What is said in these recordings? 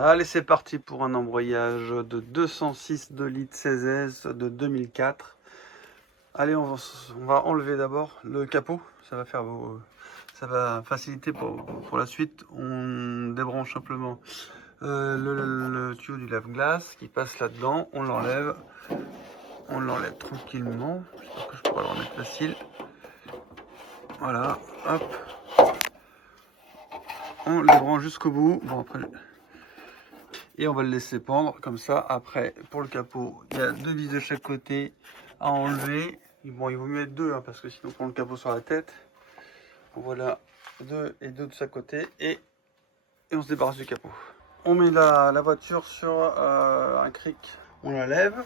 Allez, c'est parti pour un embrayage de 206 2 litres 16S de 2004. Allez, on va enlever d'abord le capot. Ça va faciliter pour la suite. On débranche simplement le tuyau du lave-glace qui passe là-dedans. On l'enlève tranquillement. J'espère que je pourrai le remettre facile. Voilà, hop. On le débranche jusqu'au bout. Bon, après. Et on va le laisser pendre comme ça. Après, pour le capot, il y a 2 vis de chaque côté à enlever. Bon, il vaut mieux être 2 hein, parce que sinon on prend le capot sur la tête. Voilà, 2 et 2 de chaque côté et on se débarrasse du capot. On met la voiture sur un cric, on la lève.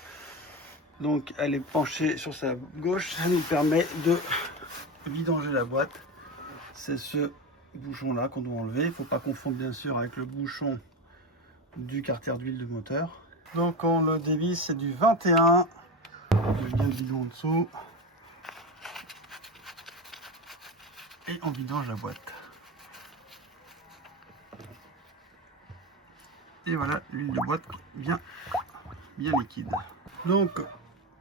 Donc elle est penchée sur sa gauche, ça nous permet de vidanger la boîte. C'est ce bouchon là qu'on doit enlever. Il ne faut pas confondre bien sûr avec le bouchon du carter d'huile de moteur. Donc on le dévisse, c'est du 21. Je viens le bidon en dessous. Et on vidange la boîte. Et voilà, l'huile de boîte bien liquide. Donc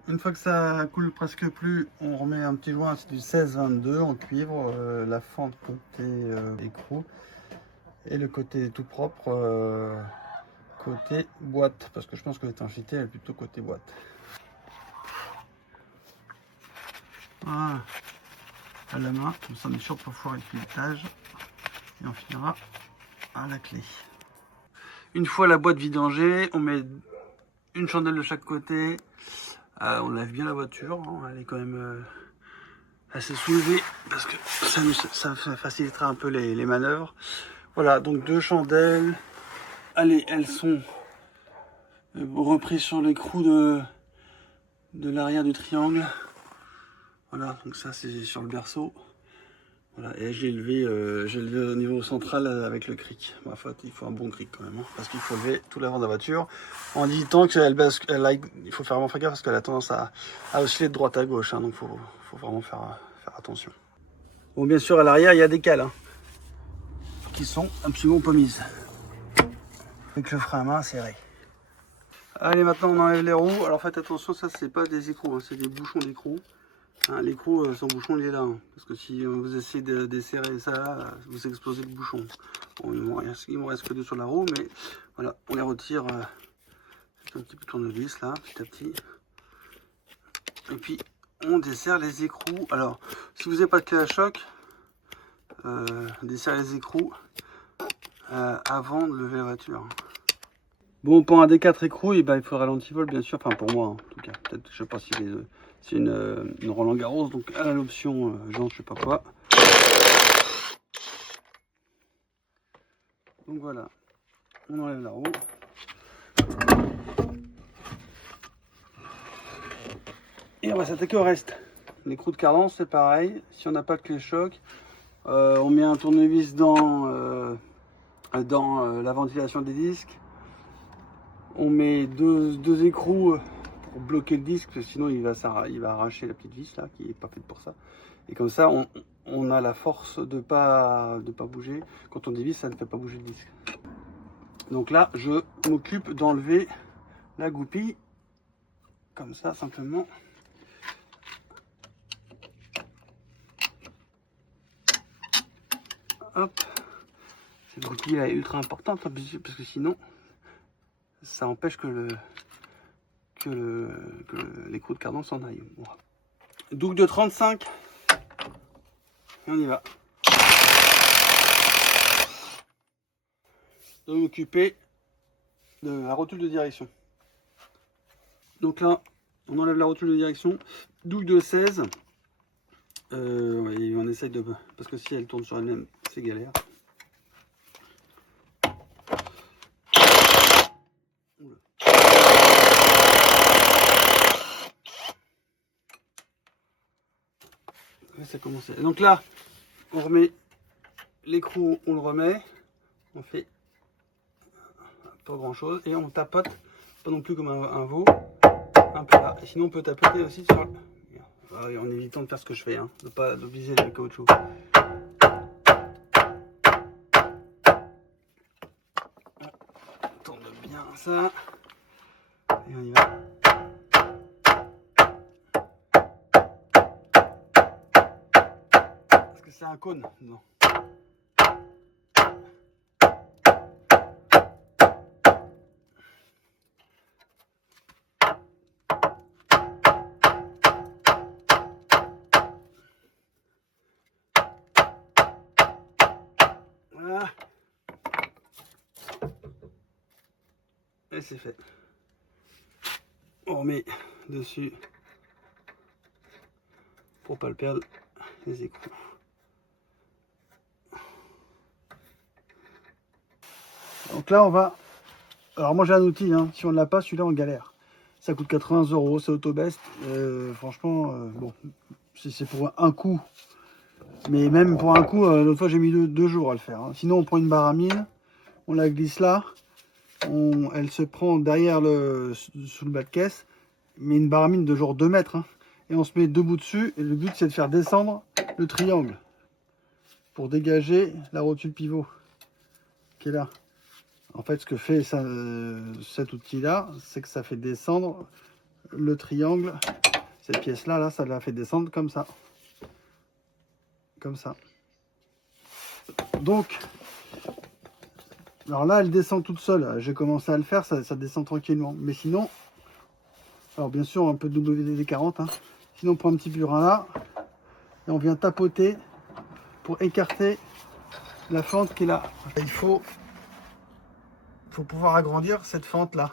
une fois que ça coule presque plus, on remet un petit joint, c'est du 16-22 en cuivre, la fente côté écrou et le côté tout propre côté boîte, parce que je pense que l'étanchéité est plutôt côté boîte. Voilà, à la main, comme ça on est sûr de ne pas foirer le filetage et on finira à la clé. Une fois la boîte vidangée, on met une chandelle de chaque côté. On lave bien la voiture, hein, elle est quand même assez soulevée parce que ça facilitera un peu les manœuvres. Voilà, donc 2 chandelles. Allez, elles sont reprises sur l'écrou de l'arrière du triangle. Voilà, donc ça c'est sur le berceau. Voilà, et j'ai levé au niveau central avec le cric. En fait, il faut un bon cric quand même, hein, parce qu'il faut lever tout l'avant de la voiture. En disant qu'il faut faire vraiment gaffe parce qu'elle a tendance à osciller de droite à gauche, hein, donc faut vraiment faire attention. Bon, bien sûr, à l'arrière, il y a des cales hein, qui sont absolument pas mises. Avec le frein à main serré. Allez, maintenant on enlève les roues. Alors faites attention, ça c'est pas des écrous, hein, c'est des bouchons d'écrou. Hein, l'écrou, son bouchon il est là, hein, parce que si vous essayez de desserrer ça, vous explosez le bouchon. Bon, il me reste que 2 sur la roue, mais voilà, on les retire un petit peu de tournevis là, petit à petit. Et puis on desserre les écrous. Alors, si vous n'avez pas de clé à choc, desserrez les écrous avant de lever la voiture. Bon, pour un des 4 écrous, et ben, il faudra l'antivol bien sûr, enfin pour moi en tout cas. Peut-être, je sais pas si c'est une Roland Garros, donc elle a l'option genre je sais pas quoi. Donc voilà, on enlève la roue. Et on va s'attaquer au reste. L'écrou de cadence c'est pareil, si on n'a pas de clé choc, on met un tournevis dans la ventilation des disques. On met deux écrous pour bloquer le disque, parce que sinon il va arracher la petite vis là, qui n'est pas faite pour ça. Et comme ça, on a la force de pas bouger. Quand on dévisse, ça ne fait pas bouger le disque. Donc là, je m'occupe d'enlever la goupille, comme ça, simplement. Hop. Cette goupille là est ultra importante, hein, parce que sinon, ça empêche que l'écrou de cardan s'en aille. Bon. Double de 35. Et on y va. De m'occuper de la rotule de direction. Donc là, on enlève la rotule de direction. Double de 16. Et on essaye de... Parce que si elle tourne sur elle-même, c'est galère. Ça commence. Donc là, on remet l'écrou, on le remet, on fait pas grand chose et on tapote, pas non plus comme un veau, un peu là. Et sinon on peut tapoter aussi sur, en évitant de faire ce que je fais, hein, de pas viser le caoutchouc. ça. Et on y va. Est-ce que c'est un cône? Non. Voilà. Et c'est fait. On remet dessus pour pas le perdre les écrous. Donc là on va. Alors moi j'ai un outil, hein. Si on ne l'a pas, celui-là on galère. Ça coûte 80 €, c'est Autobest. Franchement, bon, si c'est pour un coup, mais même pour un coup, l'autre fois j'ai mis deux jours à le faire. Hein. Sinon on prend une barre à mine, on la glisse là, elle se prend derrière sous le bas de caisse, mais une barre à mine de genre 2 mètres. Hein. Et on se met debout dessus, et le but c'est de faire descendre le triangle pour dégager la rotule pivot qui est là. En fait, ce que fait cet outil-là, c'est que ça fait descendre le triangle. Cette pièce-là, là, ça la fait descendre comme ça. Comme ça. Donc, alors là, elle descend toute seule. J'ai commencé à le faire, ça descend tranquillement. Mais sinon, alors bien sûr, un peu de WD-40. Hein. Sinon, on prend un petit burin là, et on vient tapoter pour écarter la fente qui est là. Il faut pouvoir agrandir cette fente là.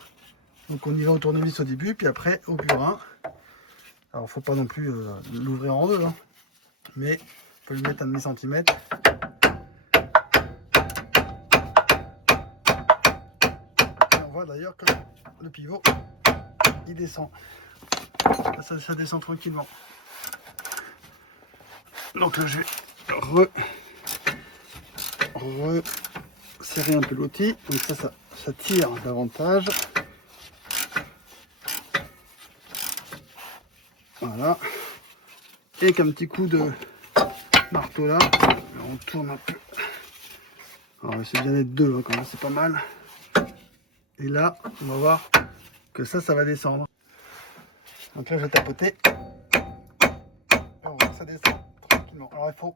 Donc on y va au tournevis au début, puis après au burin. Alors faut pas non plus l'ouvrir en deux, hein, mais il faut lui mettre un demi-centimètre. Et on voit d'ailleurs que le pivot il descend. Là, ça descend tranquillement. Donc là je vais resserrer un peu l'outil. Donc ça tire davantage. Voilà. Et qu'un petit coup de marteau là, on tourne un peu. Alors c'est bien être deux, hein, quand même, c'est pas mal. Et là, on va voir que ça va descendre. Donc là, je vais tapoter. On voit que ça descend tranquillement. Alors il faut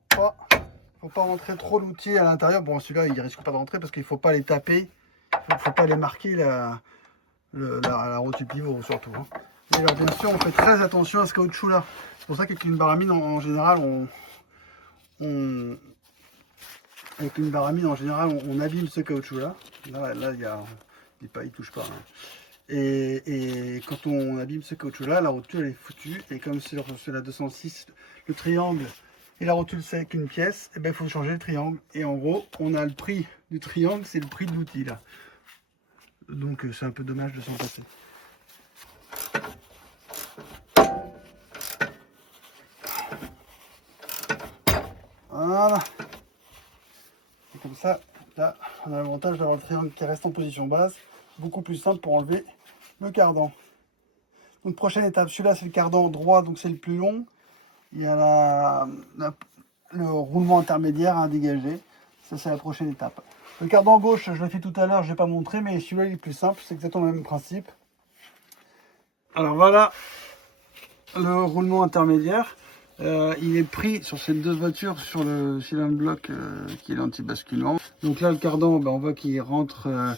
pas rentrer trop l'outil à l'intérieur. Bon, celui-là, il risque pas de rentrer parce qu'il faut pas les taper. Il faut pas les marquer la rotule pivot surtout. Hein. Et alors bien sûr, on fait très attention à ce caoutchouc là. C'est pour ça qu'avec une barre à mine, en général, avec une barre à mine, en général, on abîme ce caoutchouc là. Là, il touche pas. Hein. Et quand on abîme ce caoutchouc là, la rotule elle est foutue. Et comme sur la 206, le triangle et la rotule c'est qu'une pièce, et ben il faut changer le triangle. Et en gros, on a le prix du triangle, c'est le prix de l'outil là. Donc c'est un peu dommage de s'en passer. Voilà. Et comme ça, là, on a l'avantage d'avoir le triangle qui reste en position basse. Beaucoup plus simple pour enlever le cardan. Donc prochaine étape, celui-là c'est le cardan droit, donc c'est le plus long. Il y a le roulement intermédiaire à dégager. Ça c'est la prochaine étape. Le cardan gauche, je l'ai fait tout à l'heure, je ne vais pas montrer, mais celui-là il est plus simple, c'est exactement le même principe. Alors voilà le roulement intermédiaire. Il est pris sur ces deux voitures sur le cylindre bloc qui est l'anti-basculement. Donc là le cardan, on voit qu'il rentre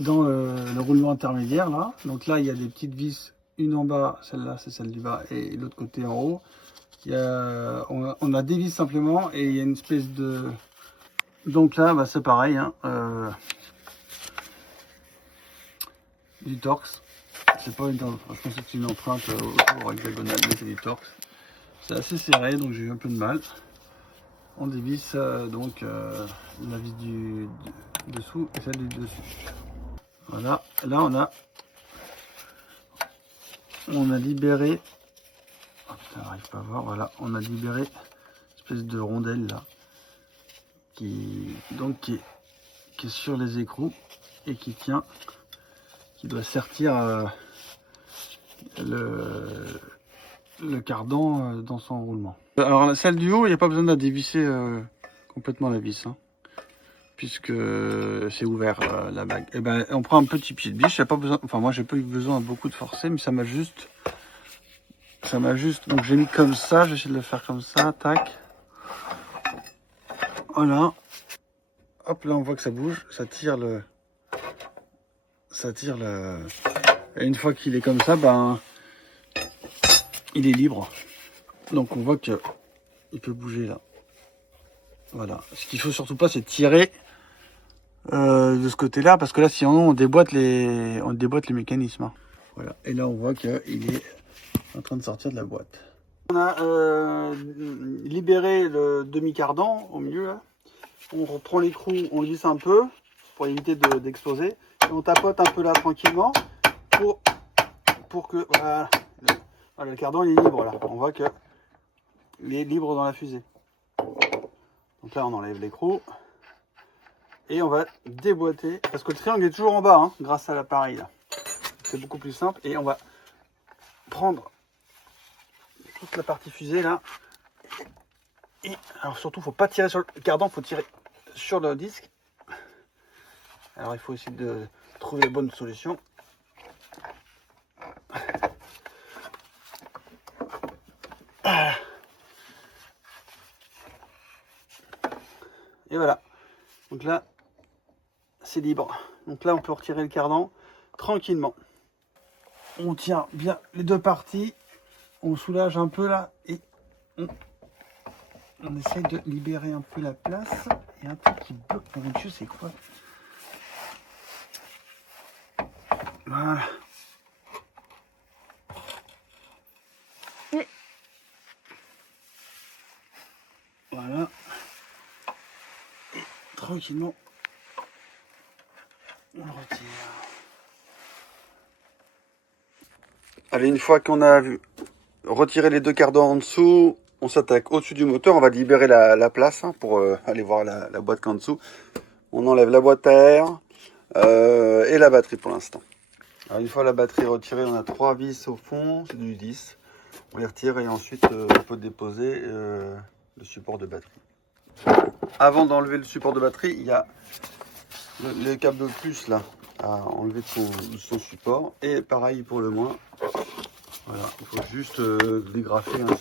dans le roulement intermédiaire là. Donc là il y a des petites vis, une en bas, celle-là c'est celle du bas, et l'autre côté en haut. On a des vis simplement, et il y a une espèce de... Donc là c'est pareil, hein, du torx. C'est pas je pense que c'est une empreinte autour hexagonale, mais c'est du torx. C'est assez serré, donc j'ai eu un peu de mal. On dévisse donc la vis du dessous et celle du dessus. Voilà, là on a libéré. Oh putain, j'arrive pas à voir. Voilà, on a libéré une espèce de rondelle là, qui est sur les écrous et qui tient, qui doit sertir le cardan dans son roulement. Alors celle du haut, il n'y a pas besoin de la dévisser complètement la vis. Hein. puisque c'est ouvert la bague. Et ben on prend un petit pied de biche, j'ai pas besoin, enfin moi j'ai pas eu besoin beaucoup de forcer, mais ça m'a juste, donc j'ai mis comme ça, je vais essayer de le faire comme ça, tac. Voilà. Hop, là on voit que ça bouge, ça tire le... Et une fois qu'il est comme ça, ben il est libre. Donc on voit que il peut bouger là. Voilà. Ce qu'il faut surtout pas, c'est tirer de ce côté-là, parce que là sinon on déboîte les mécanismes. Hein. Voilà. Et là on voit qu'il est en train de sortir de la boîte. On a libéré le demi-cardan au milieu là. On reprend l'écrou, on glisse un peu pour éviter d'exploser. Et on tapote un peu là tranquillement pour que voilà, le cardan il est libre là. On voit que il est libre dans la fusée. Donc là on enlève l'écrou et on va déboîter parce que le triangle est toujours en bas hein, grâce à l'appareil là. C'est beaucoup plus simple et on va prendre toute la partie fusée là. Et alors surtout faut pas tirer sur le cardan, faut tirer sur le disque. Alors il faut essayer de trouver les bonnes solutions. Et voilà. Donc là, c'est libre. Donc là, on peut retirer le cardan tranquillement. On tient bien les deux parties. On soulage un peu là et on essaye de libérer un peu la place. Il y a un truc qui bloque. Mon Dieu, c'est quoi? Voilà. Voilà. Et tranquillement, on le retire. Allez, une fois qu'on a retiré les deux cardans en dessous, on s'attaque au-dessus du moteur. On va libérer la place hein, pour aller voir la boîte qu'en dessous. On enlève la boîte à air et la batterie pour l'instant. Alors une fois la batterie retirée, on a 3 vis au fond, c'est du 10. On les retire et ensuite on peut déposer le support de batterie. Avant d'enlever le support de batterie, il y a le câble de plus là à enlever de son support. Et pareil pour le moins. Voilà, il faut juste dégrafer, hein,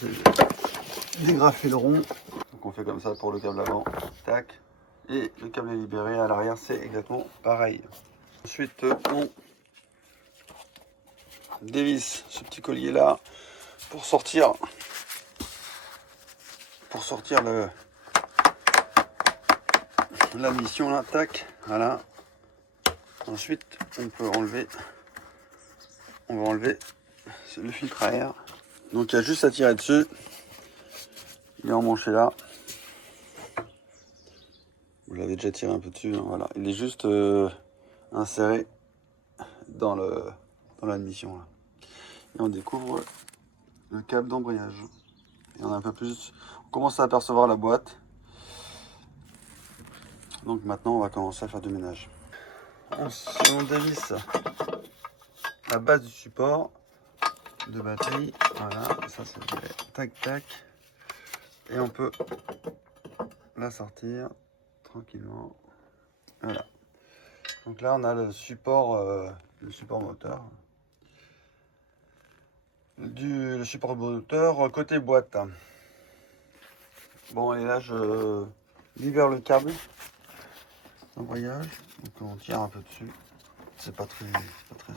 dégrafer le rond. Donc on fait comme ça pour le câble avant. Tac. Et le câble est libéré à l'arrière, c'est exactement pareil. Ensuite, on dévisse ce petit collier là pour sortir la mission là, tac, voilà. Ensuite, on va enlever le filtre à air. Donc il y a juste à tirer dessus. Il est emmanché là. Vous l'avez déjà tiré un peu dessus, hein, voilà. Il est juste inséré dans l'admission là. Et on découvre le câble d'embrayage. Et on a un peu plus. On commence à apercevoir la boîte. Donc maintenant on va commencer à faire du ménage. On dévisse la base du support de batterie. Voilà, ça c'est tac tac. Et on peut la sortir tranquillement. Voilà. Donc là on a le support moteur. Le support moteur côté boîte. Bon et là je libère le câble d'embrayage. Donc on tire un peu dessus. C'est pas très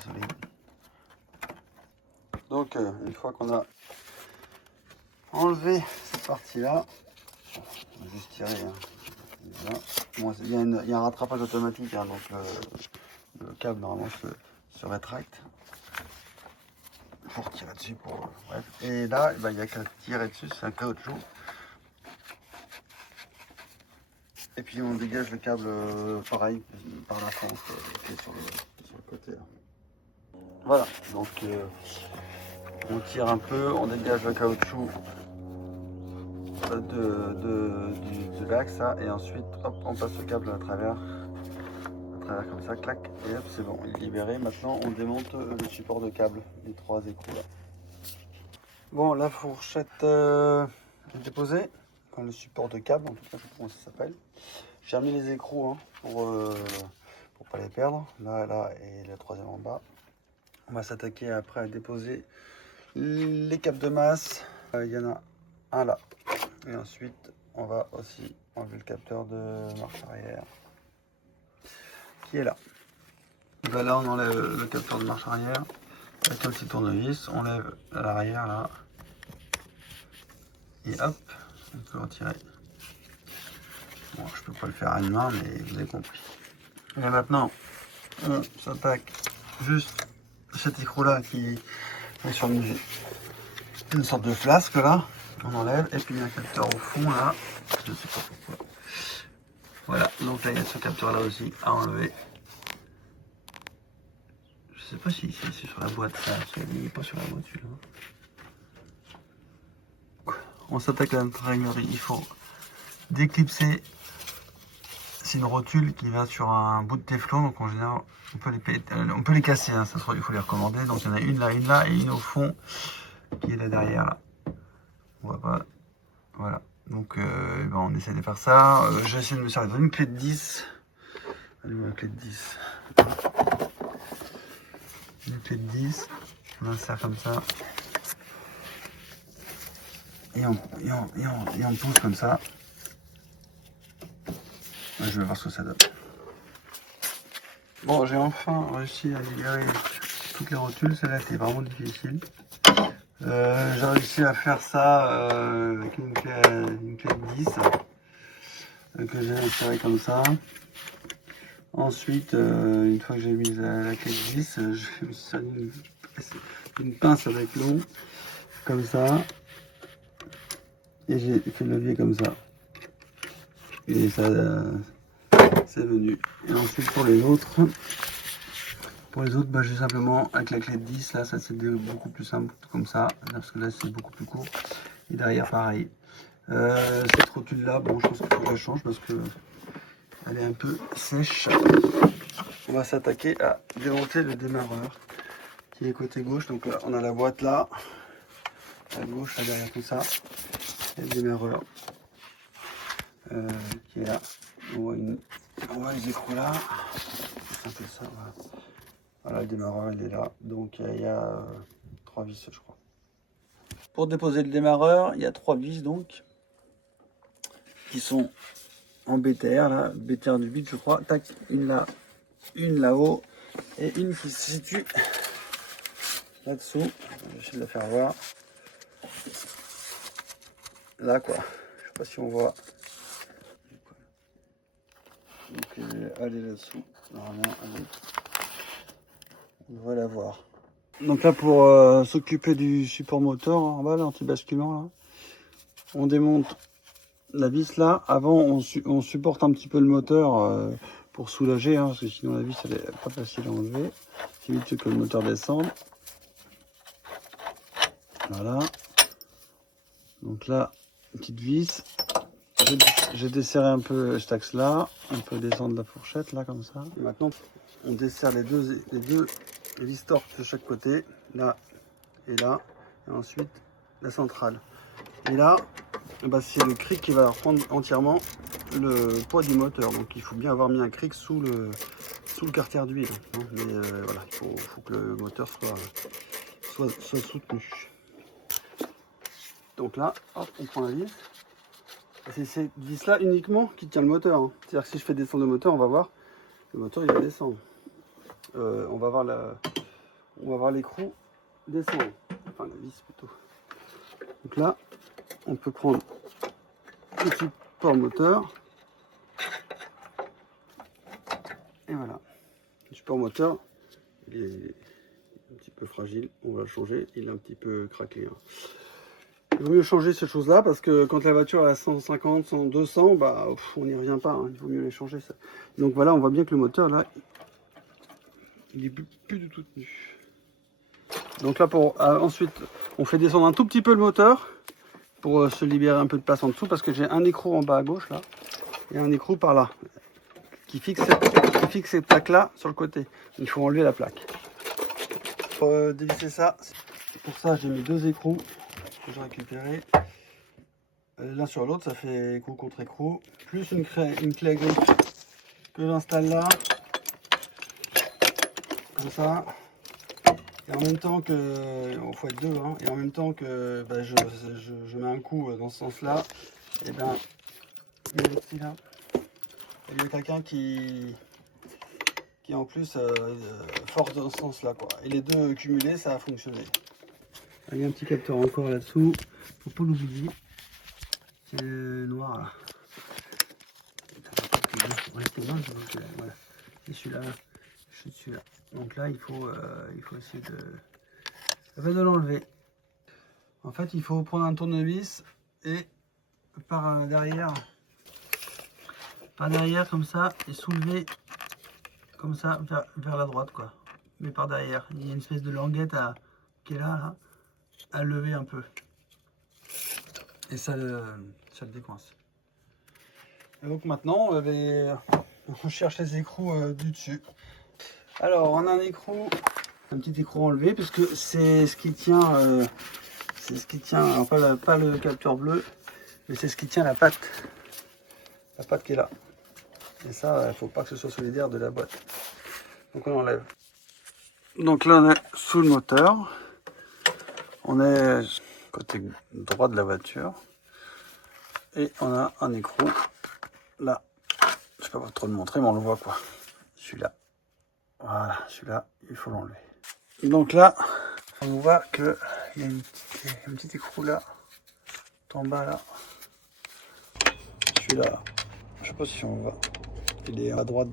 solide. Donc une fois qu'on a enlevé cette partie là, on va juste tirer. Hein. Voilà. Bon, il y a un rattrapage automatique, hein, donc le câble normalement se rétracte. Il faut retirer dessus pour. Bref. Et là, il n'y a qu'à tirer dessus, c'est un caoutchouc. Et puis on dégage le câble pareil par la fente qui est sur le côté. Là. Voilà, donc on tire un peu, on dégage le caoutchouc de l'axe, et ensuite hop, on passe le câble à travers comme ça, clac, et hop, c'est bon, il est libéré. Maintenant on démonte le support de câble, les 3 écrous là. Bon, la fourchette est déposée, comme le support de câble, en tout cas je sais pas comment ça s'appelle. J'ai remis les écrous hein, pour pas les perdre. Là et le troisième en bas. On va s'attaquer après à déposer les capes de masse. Il y en a un là. Et ensuite, on va aussi enlever le capteur de marche arrière qui est là. Donc là, on enlève le capteur de marche arrière avec un petit tournevis. On lève à l'arrière là. Et hop, on peut retirer. Bon, je peux pas le faire à une main, mais vous avez compris. Et maintenant, on s'attaque juste cet écrou là qui est sur une sorte de flasque là. On enlève et puis il y a un capteur au fond là. Je ne sais pas pourquoi. Voilà, donc là il y a ce capteur là aussi à enlever. Je sais pas si c'est sur la boîte ça, parce qu'il n'est pas sur la boîte celui-là. On s'attaque à notre réglerie, il faut déclipser. C'est une rotule qui va sur un bout de téflon, donc en général on peut les casser, hein, il faut les recommander. Donc il y en a une là et une au fond qui est là derrière là. On voit pas. Voilà. Donc ben, on essaie de faire ça. J'ai essayé de me servir d'une clé de 10. Allez, la clé de 10. Une clé de 10. On insère comme ça. Et on pousse comme ça. Je vais voir ce que ça donne. Bon, j'ai enfin réussi à libérer toutes les rotules. Celle-là était vraiment difficile. J'ai réussi à faire ça avec une clé de 10 que j'ai insérée comme ça. Ensuite, une fois que j'ai mis la clé de 10, je me suis servi une pince avec l'eau, comme ça. Et j'ai fait le levier comme ça. Et ça, c'est venu. Et ensuite pour les autres, bah, j'ai simplement avec la clé de 10, là ça c'est beaucoup plus simple comme ça, parce que là c'est beaucoup plus court. Et derrière pareil. Cette rotule là, bon je pense qu'il faut que je la change parce que elle est un peu sèche. On va s'attaquer à démonter le démarreur qui est côté gauche. Donc là on a la boîte là, à gauche là derrière tout ça, et le démarreur qui est là. On voit les écrous là, c'est un peu ça, voilà. Voilà, le démarreur il est là, donc il y a 3 vis je crois. Pour déposer le démarreur, il y a 3 vis donc, qui sont en BTR là, BTR du 8 je crois, tac, une là, une là-haut, et une qui se situe là-dessous, je vais essayer de la faire voir, là quoi, je sais pas si on voit, donc elle est là-dessous, normalement on devrait la voir. Donc là pour s'occuper du support moteur en bas, l'anti-basculant là, on démonte la vis là. Avant on supporte un petit peu le moteur pour soulager, hein, parce que sinon la vis elle est pas facile à enlever. C'est vite que le moteur descende. Voilà. Donc là, une petite vis. J'ai desserré un peu cet axe là. On peut descendre la fourchette là comme ça. Et maintenant on desserre les deux vis torques de chaque côté, là et là, et ensuite la centrale. Et là, bah, c'est le cric qui va reprendre entièrement le poids du moteur. Donc il faut bien avoir mis un cric sous le carter d'huile. Hein. Mais voilà, il faut que le moteur soit soutenu. Donc là, hop, on prend la vis. C'est cette vis là uniquement qui tient le moteur. Hein. C'est-à-dire que si je fais descendre le moteur, on va voir, le moteur il va descendre. On va voir l'écrou descendre, enfin la vis plutôt. Donc là, on peut prendre le support moteur. Et voilà. Le support moteur, il est un petit peu fragile, on va le changer, il est un petit peu craqué. Hein. Il vaut mieux changer ces choses-là parce que quand la voiture est à 150, 100, 200, bah, on n'y revient pas, hein. Il vaut mieux les changer. Ça. Donc voilà, on voit bien que le moteur, là, il est plus du tout tenu. Donc là, ensuite, on fait descendre un tout petit peu le moteur pour se libérer un peu de place en dessous parce que j'ai un écrou en bas à gauche là et un écrou par là qui fixe cette plaque là sur le côté. Il faut enlever la plaque. Pour dévisser ça, pour ça j'ai mis 2 écrous que j'ai récupérés. l'un sur l'autre, ça fait écrou contre écrou. Plus une clé à griffe que j'installe là. Comme ça. Et en même temps que, il faut être deux, hein, et en même temps que bah, je mets un coup dans ce sens-là, et ben il y a ici là, il y a quelqu'un qui en plus force dans ce sens-là, quoi. Et les deux cumulés, ça a fonctionné. Il y a un petit capteur encore là-dessous, faut pas l'oublier. C'est le noir là. Voilà. Et celui-là, je suis celui-là. Donc là, il faut essayer de l'enlever. En fait, il faut prendre un tournevis et par derrière comme ça, et soulever comme ça vers la droite, quoi. Mais par derrière, il y a une espèce de languette qui est là, à lever un peu. Et ça le décoince. Et donc maintenant, on cherche les écrous du dessus. Alors, on a un petit écrou enlevé, parce que c'est ce qui tient, alors pas le capteur bleu, mais c'est ce qui tient la patte qui est là. Et ça, il ne faut pas que ce soit solidaire de la boîte. Donc on enlève. Donc là, on est sous le moteur. On est côté droit de la voiture. Et on a un écrou là. Je ne peux pas trop le montrer, mais on le voit, quoi. Celui-là. Voilà, celui-là, il faut l'enlever. Donc là, on voit qu'il y a un petit écrou là, tout en bas là. Celui-là, je sais pas si on voit. Il est à droite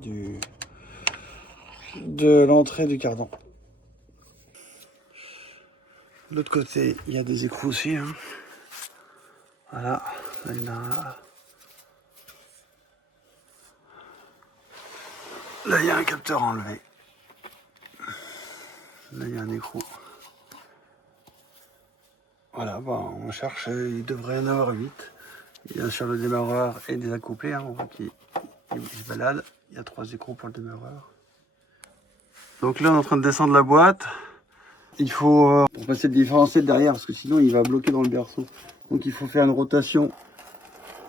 de l'entrée du cardan. De l'autre côté, il y a des écrous aussi, hein. Voilà, là, il y en a un là. Là, il y a un capteur enlevé. Là, il y a un écrou. Voilà, bon, on cherche, il devrait y en avoir 8. Bien sûr, le démarreur et des accouplés, hein, on voit qu'il se balade. Il y a 3 écrous pour le démarreur. Donc là, on est en train de descendre la boîte. Il faut, pour passer le différentiel derrière, parce que sinon, il va bloquer dans le berceau. Donc, il faut faire une rotation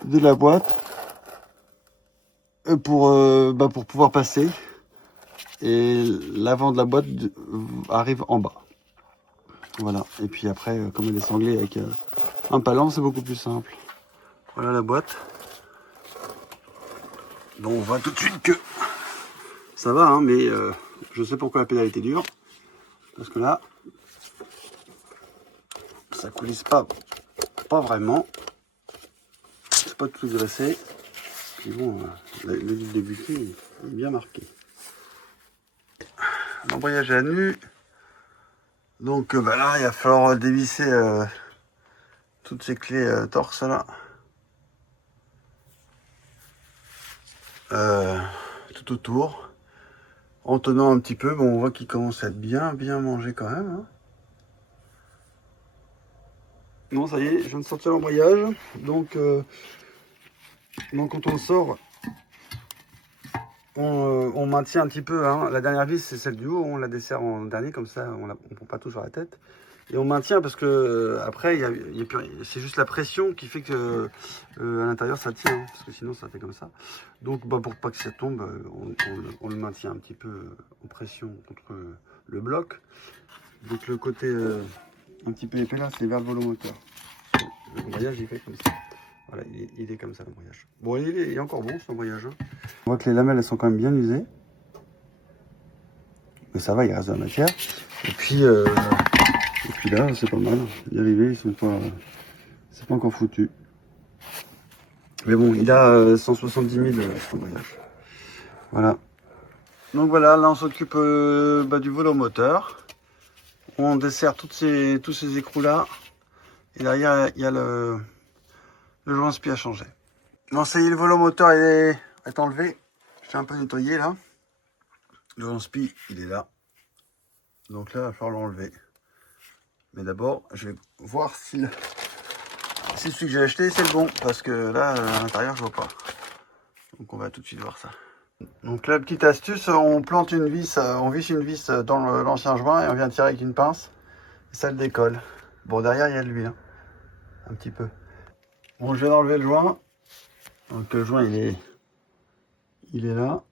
de la boîte pour pouvoir passer. Et l'avant de la boîte arrive en bas. Voilà. Et puis après, comme elle est sanglée avec un palan, c'est beaucoup plus simple. Voilà la boîte. Donc on voit tout de suite que ça va, hein, mais je sais pourquoi la pédale était dure. Parce que là, ça coulisse pas vraiment. C'est pas tout graissé. Puis bon, le débuté est bien marqué. L'embrayage est à nu. Donc là, il va falloir dévisser toutes ces clés torse là. Tout autour. En tenant un petit peu, bon, on voit qu'il commence à être bien mangé quand même, hein. Non, ça y est, je viens de sortir l'embrayage. Donc quand on le sort, on maintient un petit peu, hein. La dernière vis, c'est celle du haut, on la dessert en dernier, comme ça, on ne prend pas tout sur la tête. Et on maintient parce que après, c'est juste la pression qui fait que à l'intérieur ça tient, hein, parce que sinon ça fait comme ça. Donc pour pas que ça tombe, on le maintient un petit peu en pression contre le bloc. Donc le côté un petit peu épais là, c'est vers le volomoteur. L'embrayage il fait comme ça. Voilà, il est comme ça l'embrayage. Bon, il est encore bon cet embrayage, hein. On voit que les lamelles elles sont quand même bien usées. Mais ça va, il reste de la matière. Et puis là, c'est pas mal. Les rivets, ils sont pas... C'est pas encore foutu. Mais bon, il a 170 000 cet embrayage. Voilà. Donc voilà, là on s'occupe du volomoteur. On dessert tous ces écrous là. Et derrière, il y a le joint spi à changer. Non, ça y est, le volomoteur est enlevé. Je fais un peu nettoyer là. Le joint spi, il est là. Donc là, il va falloir l'enlever. Mais d'abord, je vais voir si celui que j'ai acheté, c'est le bon. Parce que là, à l'intérieur, je vois pas. Donc on va tout de suite voir ça. Donc là, petite astuce, on plante une vis, on visse une vis dans l'ancien joint et on vient tirer avec une pince. Et ça le décolle. Bon, derrière, il y a de l'huile, hein, un petit peu. Bon, je viens d'enlever le joint. Donc le joint il est là.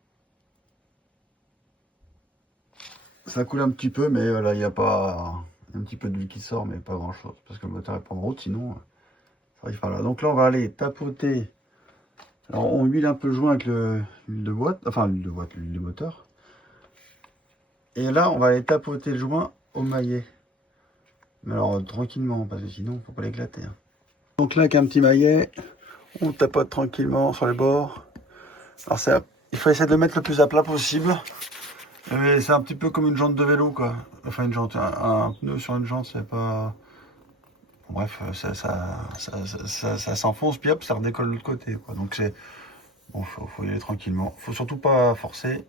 Ça coule un petit peu, mais voilà, il y a un petit peu d'huile qui sort, mais pas grand chose. Parce que le moteur est pas en route, sinon ça arrive pas là. Donc là, on va aller tapoter. Alors on huile un peu le joint avec l'huile de boîte, enfin l'huile de moteur. Et là, on va aller tapoter le joint au maillet. Mais alors tranquillement, parce que sinon, faut pas l'éclater. Hein. Donc là, avec un petit maillet, on tapote tranquillement sur les bords. Alors il faut essayer de le mettre le plus à plat possible. C'est un petit peu comme une jante de vélo, quoi. Enfin, une jante, un pneu sur une jante, c'est pas... Bon, bref, ça s'enfonce, puis hop, ça redécolle de l'autre côté, quoi. Donc c'est... Bon, faut y aller tranquillement. Faut surtout pas forcer.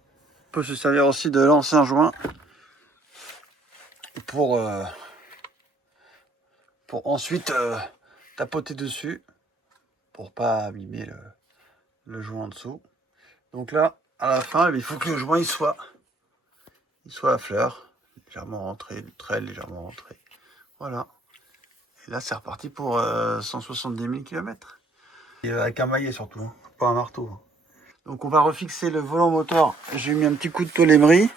On peut se servir aussi de l'ancien joint pour ensuite tapoter dessus pour pas abîmer le joint en dessous. Donc là, à la fin, il faut que le joint il soit à fleur, légèrement rentré, très légèrement rentré. Voilà. Et là, c'est reparti pour 170 000 km. Et avec un maillet surtout, hein, pas un marteau. Hein. Donc on va refixer le volant moteur. J'ai mis un petit coup de tôle-émerie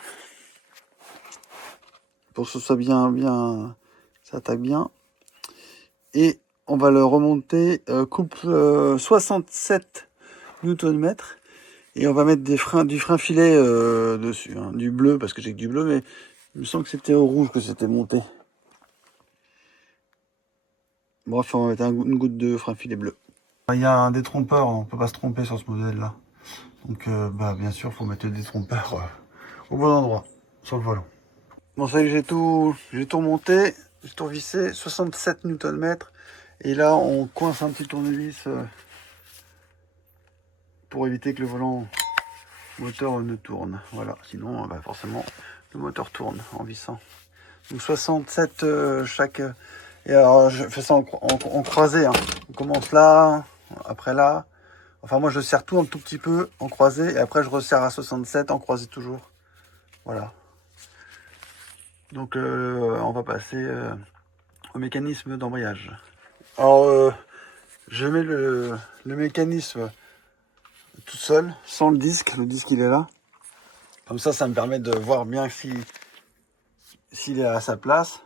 pour que ce soit bien, ça attaque bien. Et on va le remonter couple 67 Nm. Et on va mettre du frein filet dessus, hein, du bleu, parce que j'ai que du bleu, mais il me semble que c'était au rouge que c'était monté. Bref, on va mettre une goutte de frein filet bleu. Il y a un détrompeur, on ne peut pas se tromper sur ce modèle-là. Donc, bien sûr, il faut mettre le détrompeur au bon endroit, sur le volant. Bon, ça y est, j'ai tout remonté, j'ai tout vissé, 67 Nm. Et là, on coince un petit tournevis pour éviter que le volant moteur ne tourne. Voilà, sinon, forcément, le moteur tourne en vissant. Donc 67 chaque... Et alors, je fais ça en croisé. Hein. On commence là, après là. Enfin, moi, je serre tout un tout petit peu en croisé. Et après, je resserre à 67 en croisé toujours. Voilà. Donc, on va passer au mécanisme d'embrayage. Alors, je mets le mécanisme tout seul, sans le disque. Le disque, il est là. Comme ça me permet de voir bien s'il est à sa place.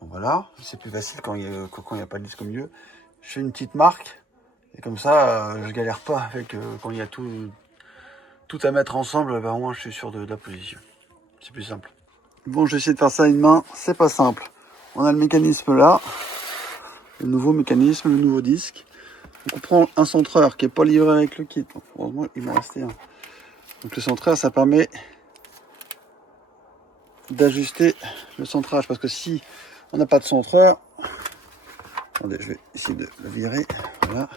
Bon, voilà, c'est plus facile quand il n'y a pas de disque au milieu. Je fais une petite marque. Et comme ça, je galère pas avec quand il y a tout à mettre ensemble. Au moins, je suis sûr de la position. C'est plus simple. Bon, j'ai essayé de faire ça à une main. C'est pas simple. On a le mécanisme là. Le nouveau mécanisme, le nouveau disque. Donc, on prend un centreur qui est pas livré avec le kit. Donc, heureusement, il m'en restait un. Donc, le centreur, ça permet d'ajuster le centrage. Parce que si on n'a pas de centreur... Attendez, je vais essayer de le virer. Voilà.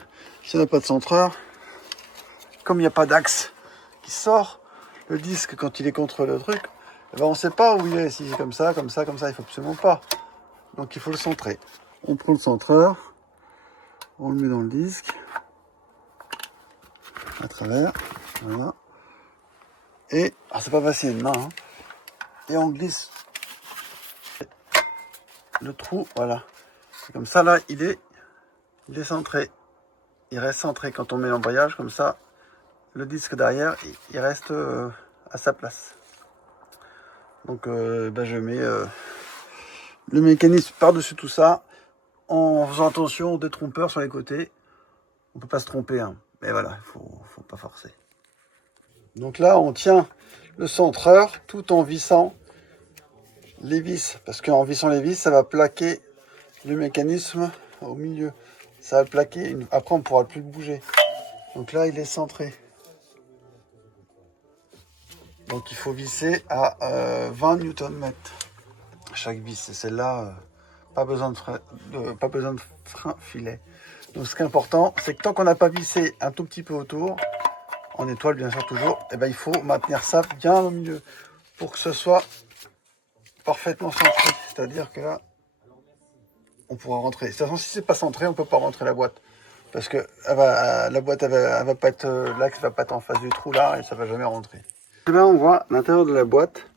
Si on n'a pas de centreur, comme il n'y a pas d'axe qui sort, le disque, quand il est contre le truc, on ne sait pas où il est. Si c'est comme ça, il faut absolument pas. Donc il faut le centrer. On prend le centreur, on le met dans le disque, à travers, voilà. Et, c'est pas facile une main, hein. Et on glisse le trou, voilà. Et comme ça, là, il est centré. Il reste centré quand on met l'embrayage, comme ça, le disque derrière, il reste à sa place. Donc, je mets le mécanisme par-dessus tout ça, en faisant attention aux détrompeurs sur les côtés. On peut pas se tromper, hein. Mais voilà, faut pas forcer. Donc là, on tient le centreur tout en vissant les vis. Parce qu'en vissant les vis, ça va plaquer le mécanisme au milieu. Ça va le plaquer. Après, on ne pourra plus le bouger. Donc là, il est centré. Donc il faut visser à 20 Nm. Chaque vis. Et celle-là, pas besoin de frein filet. Donc ce qui est important, c'est que tant qu'on n'a pas vissé un tout petit peu autour, en étoile bien sûr toujours, il faut maintenir ça bien au milieu pour que ce soit parfaitement centré. C'est-à-dire que là, on pourra rentrer. De toute façon, si c'est pas centré, on peut pas rentrer la boîte. Parce que la boîte, elle va pas être, l'axe va pas être en face du trou là, et ça va jamais rentrer. Là, on voit l'intérieur de la boîte.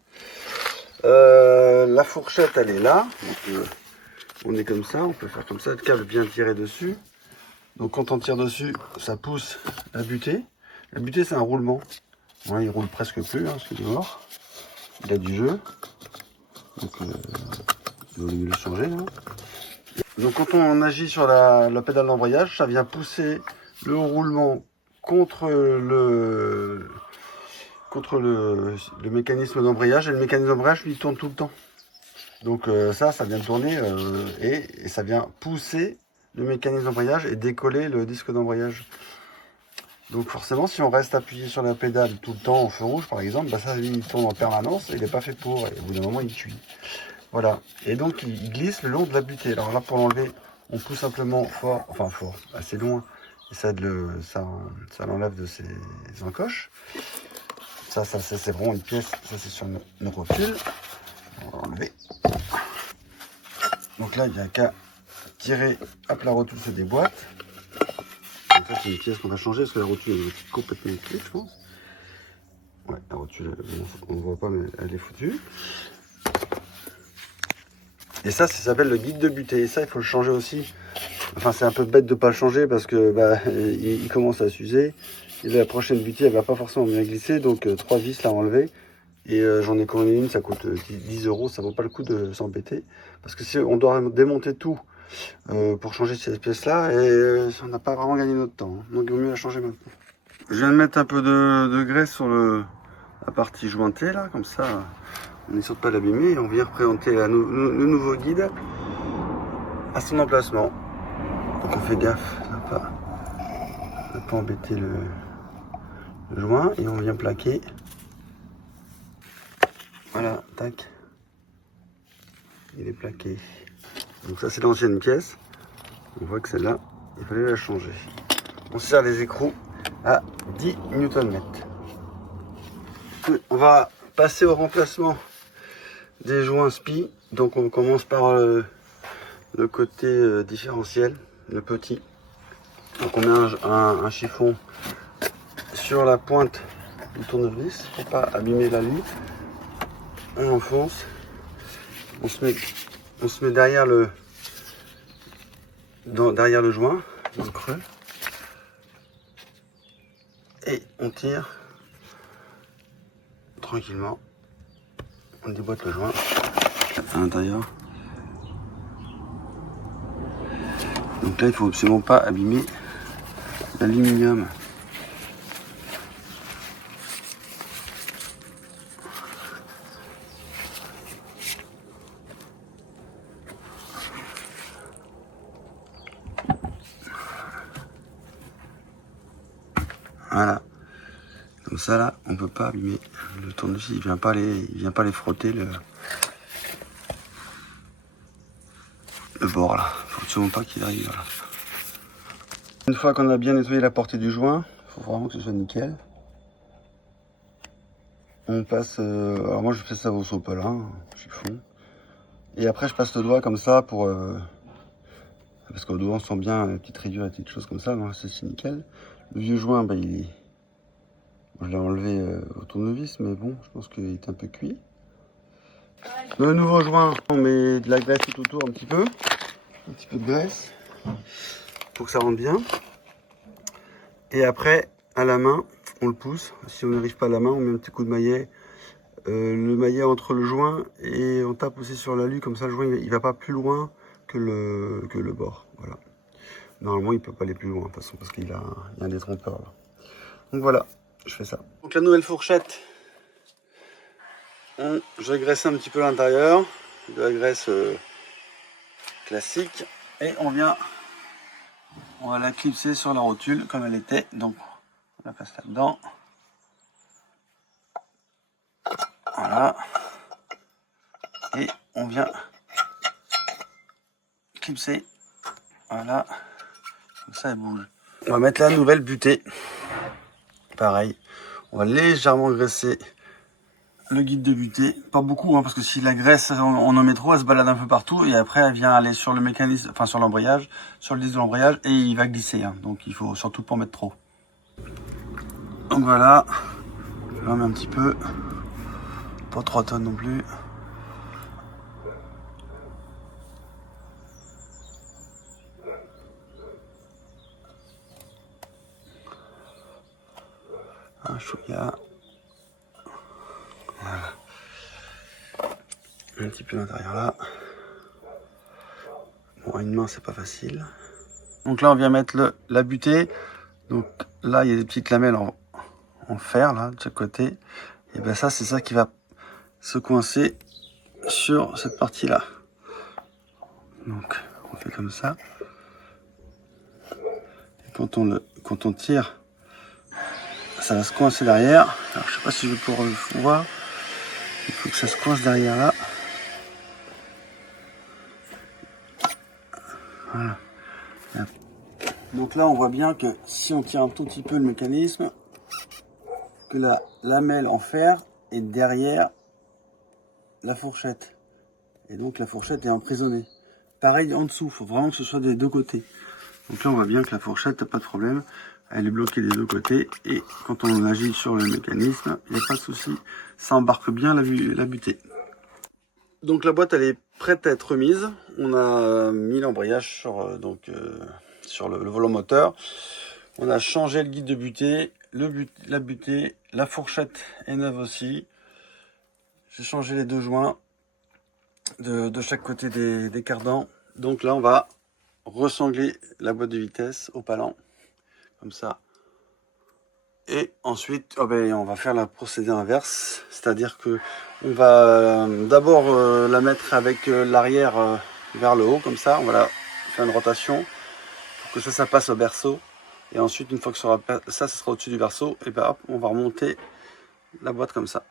La fourchette, elle est là. Donc, on est comme ça, on peut faire comme ça, le câble bien tiré dessus. Donc quand on tire dessus, ça pousse la butée. La butée, c'est un roulement. Ouais, il roule presque plus, hein, parce qu'il est mort. Il a du jeu. Donc, il vaut mieux le changer. Là. Donc quand on agit sur la pédale d'embrayage, ça vient pousser le roulement contre le mécanisme d'embrayage. Et le mécanisme d'embrayage, lui, tourne tout le temps. Donc ça vient tourner et ça vient pousser le mécanisme d'embrayage et décoller le disque d'embrayage. Donc forcément, si on reste appuyé sur la pédale tout le temps au feu rouge, par exemple, bah ça, il tourne en permanence et il n'est pas fait pour. Et au bout d'un moment, il cuit. Voilà. Et donc, il glisse le long de la butée. Alors là, pour l'enlever, on pousse simplement fort, enfin fort, assez loin. Et ça l'enlève de ses encoches. Ça c'est vraiment une pièce. Ça, c'est sur nos rotules. On va enlever. Donc là, il n'y a qu'à tirer, hop, la rotule se déboîte. Donc ça, c'est une pièce qu'on va changer parce que la rotule est complètement cuite, je pense. Ouais, la rotule, on ne voit pas, mais elle est foutue. Et ça s'appelle le guide de butée. Et ça, il faut le changer aussi. Enfin, c'est un peu bête de ne pas le changer parce que il commence à s'user. Et la prochaine butée, elle va pas forcément bien glisser. Donc, 3 vis là à enlever. Et j'en ai commandé une, ça coûte 10 €. Ça vaut pas le coup de s'embêter. Parce que si on doit démonter tout pour changer cette pièce-là, et on n'a pas vraiment gagné notre temps. Hein. Donc, il vaut mieux la changer maintenant. Je viens de mettre un peu de graisse sur la partie jointée, là, comme ça. On est sûr de ne pas l'abîmer et on vient représenter le nouveau guide à son emplacement. Donc on fait gaffe de ne pas embêter le joint et on vient plaquer. Voilà, tac. Il est plaqué. Donc ça c'est l'ancienne pièce. On voit que celle-là, il fallait la changer. On serre les écrous à 10 Nm. On va passer au remplacement des joints SPI. Donc on commence par le côté différentiel, le petit. Donc on met un chiffon sur la pointe du tournevis pour pas abîmer la lutte. On enfonce. On se met derrière le joint, dans le creux. Et on tire tranquillement. On déboîte le joint à l'intérieur. Donc là, il faut absolument pas abîmer l'aluminium. Voilà. Comme ça là, on peut pas abîmer le tournevis. Il vient pas les frotter le bord là. Faut absolument pas qu'il arrive là. Une fois qu'on a bien nettoyé la portée du joint, il faut vraiment que ce soit nickel. On passe, alors moi je fais ça au sopalin, chiffon. Et après je passe le doigt comme ça pour, parce qu'au doigt on sent bien les petites rayures, les petites choses comme ça, c'est nickel. Le vieux joint, je l'ai enlevé au tournevis, mais bon, je pense qu'il est un peu cuit. Le nouveau joint, on met de la graisse tout autour un petit peu de graisse, pour que ça rentre bien. Et après, à la main, on le pousse. Si on n'arrive pas à la main, on met un petit coup de maillet. Le maillet entre le joint et on tape aussi sur l'alu, comme ça le joint il va pas plus loin que le bord. Voilà. Normalement il peut pas aller plus loin de toute façon parce qu'il a un détrompeur là. Donc voilà, je fais ça. Donc la nouvelle fourchette, je graisse un petit peu l'intérieur, de la graisse classique, et on va la clipser sur la rotule comme elle était. Donc on la passe là-dedans. Voilà. Et on vient clipser. Voilà. Comme ça, elle bouge. On va mettre la nouvelle butée. Pareil. On va légèrement graisser le guide de butée. Pas beaucoup, hein, parce que si la graisse, on en met trop, elle se balade un peu partout. Et après, elle vient aller sur le mécanisme, enfin sur l'embrayage, sur le disque de l'embrayage. Et il va glisser. Hein, donc il faut surtout pas en mettre trop. Donc voilà. Je en mets un petit peu. Pas 3 tonnes non plus. Un chouïa. Voilà. Un petit peu l'intérieur là. Bon, à une main, c'est pas facile. Donc là, on vient mettre la butée. Donc là, il y a des petites lamelles en fer, là, de chaque côté. Et ben ça, c'est ça qui va se coincer sur cette partie-là. Donc, on fait comme ça. Et quand on tire, ça va se coincer derrière. Alors, je sais pas si je vais pouvoir le voir. Il faut que ça se coince derrière là. Voilà. Donc là, on voit bien que si on tire un tout petit peu le mécanisme, que la lamelle en fer est derrière la fourchette. Et donc la fourchette est emprisonnée. Pareil en dessous, il faut vraiment que ce soit des deux côtés. Donc là, on voit bien que la fourchette, n'a pas de problème. Elle est bloquée des deux côtés. Et quand on agit sur le mécanisme, il n'y a pas de souci. Ça embarque bien la butée. Donc la boîte, elle est prête à être remise. On a mis l'embrayage sur le volant moteur. On a changé le guide de butée, la butée, la fourchette est neuve aussi. J'ai changé les deux joints de chaque côté des cardans. Donc là, on va ressangler la boîte de vitesse au palan, comme ça. Et ensuite, on va faire la procédé inverse, c'est-à-dire que on va d'abord la mettre avec l'arrière vers le haut, comme ça. On va faire une rotation pour que ça passe au berceau. Et ensuite, une fois que ça sera au-dessus du berceau, et ben hop, on va remonter la boîte comme ça.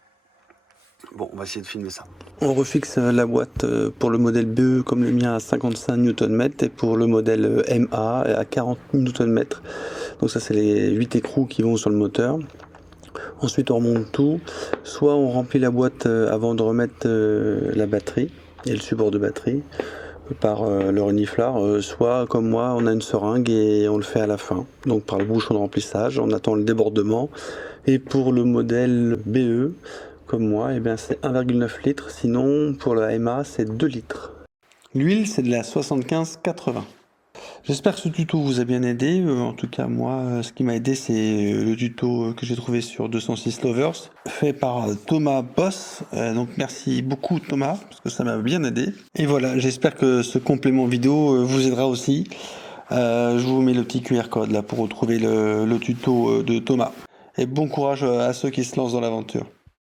Bon, on va essayer de filmer ça. On refixe la boîte pour le modèle BE comme le mien à 55 Nm et pour le modèle MA à 40 Nm. Donc ça, c'est les 8 écrous qui vont sur le moteur. Ensuite, on remonte tout. Soit on remplit la boîte avant de remettre la batterie et le support de batterie par le reniflard, soit comme moi, on a une seringue et on le fait à la fin. Donc par le bouchon de remplissage, on attend le débordement. Et pour le modèle BE, comme moi, eh bien c'est 1,9 litres. Sinon, pour la MA, c'est 2 litres. L'huile, c'est de la 75-80. J'espère que ce tuto vous a bien aidé. En tout cas, moi, ce qui m'a aidé, c'est le tuto que j'ai trouvé sur 206 Lovers, fait par Thomas Boss. Donc merci beaucoup Thomas, parce que ça m'a bien aidé. Et voilà, j'espère que ce complément vidéo vous aidera aussi. Je vous mets le petit QR code là pour retrouver le tuto de Thomas. Et bon courage à ceux qui se lancent dans l'aventure.